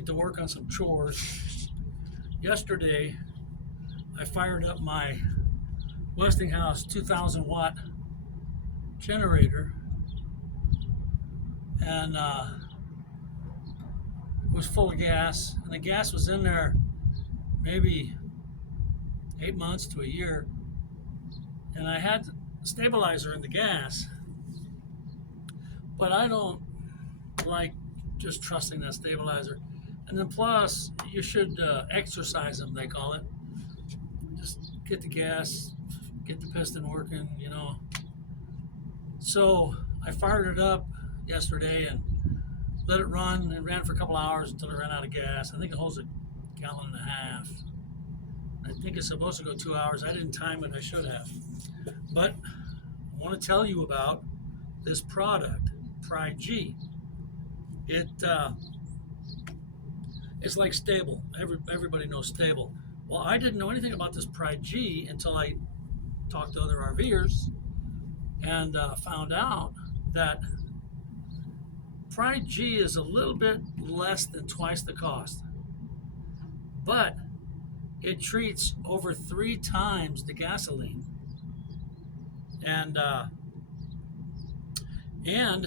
get to work on some chores. Yesterday, I fired up my Westinghouse 2000 watt generator, and it was full of gas, and the gas was in there maybe 8 months to a year, and I had a stabilizer in the gas, but I don't like just trusting that stabilizer. And then plus, you should exercise them, they call it. Just get the gas, get the piston working, So I fired it up yesterday and let it run. It ran for a couple hours until it ran out of gas. I think it holds a gallon and a half. I think it's supposed to go 2 hours. I didn't time it. I should have. But I want to tell you about this product, G. It's like Stable. Everybody knows Stable. Well, I didn't know anything about this G until I talked to other RVers and found out that G is a little bit less than twice the cost, but it treats over 3 times the gasoline, and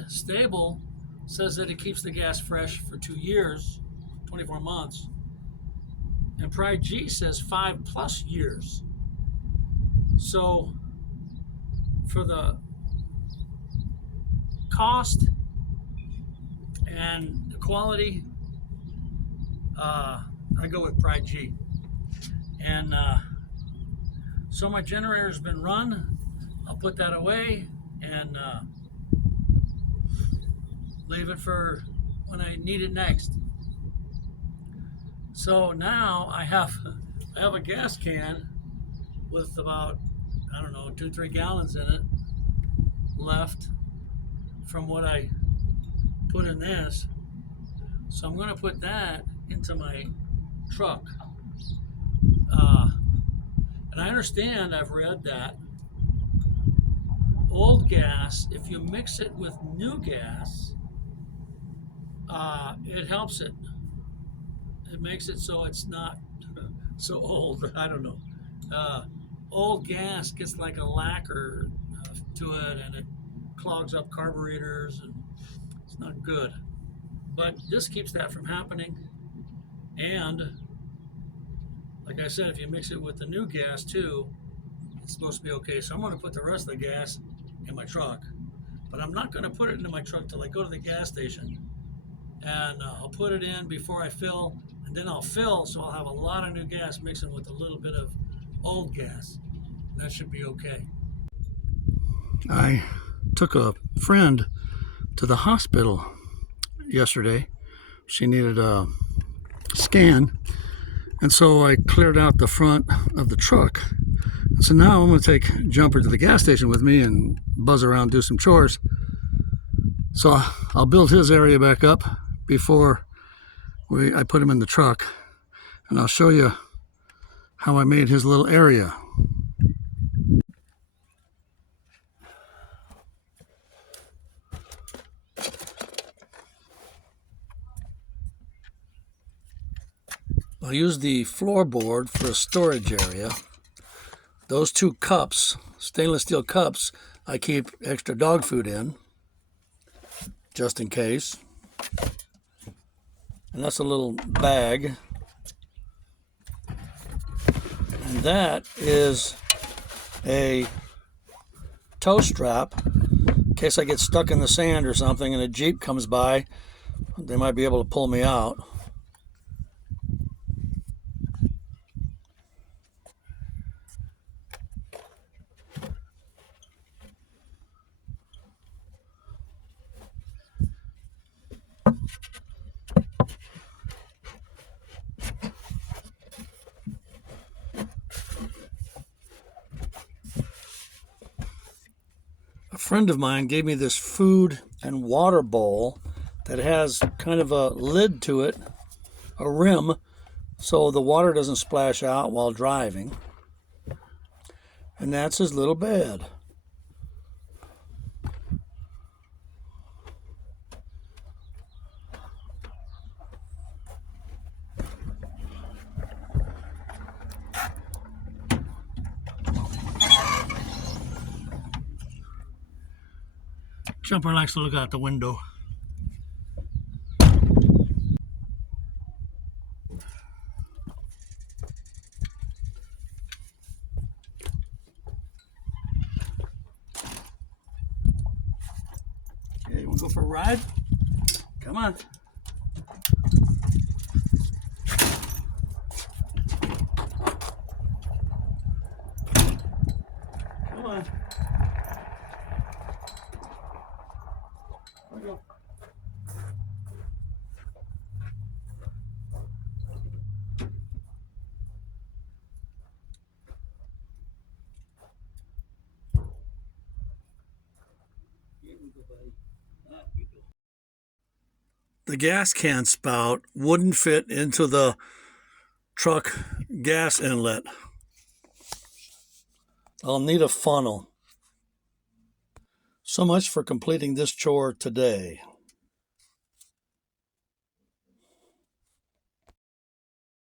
Stable says that it keeps the gas fresh for 2 years, 24 months, and G says 5+ years. So for the cost and the quality, I go with G. And so my generator's been run. I'll put that away and leave it for when I need it next. So now I have a gas can with about, 2-3 gallons in it left from what I put in this. So I'm going to put that into my truck. And I understand, I've read that old gas, if you mix it with new gas, it helps it. It makes it so it's not so old. I don't know. Old gas gets like a lacquer to it, and it clogs up carburetors, and it's not good. But this keeps that from happening. And like I said, if you mix it with the new gas too, it's supposed to be okay. So I'm going to put the rest of the gas in my truck, but I'm not going to put it into my truck till I go to the gas station, and I'll put it in before I fill, and then I'll fill, so I'll have a lot of new gas mixing with a little bit of old gas. That should be okay. I took a friend to the hospital yesterday. She needed a scan, and so I cleared out the front of the truck. So now I'm going to take Jumper to the gas station with me and buzz around, do some chores. So I'll build his area back up before I put him in the truck, and I'll show you how I made his little area. I'll use the floorboard for a storage area. Those 2 cups, stainless steel cups, I keep extra dog food in, just in case. And that's a little bag. And that is a tow strap, in case I get stuck in the sand or something and a Jeep comes by, they might be able to pull me out. A friend of mine gave me this food and water bowl that has kind of a lid to it, a rim, so the water doesn't splash out while driving. And that's his little bed. Jumper likes to look out the window. Okay, you want to go for a ride? Come on. Come on. There we go. The gas can spout wouldn't fit into the truck gas inlet. I'll need a funnel. So much for completing this chore today.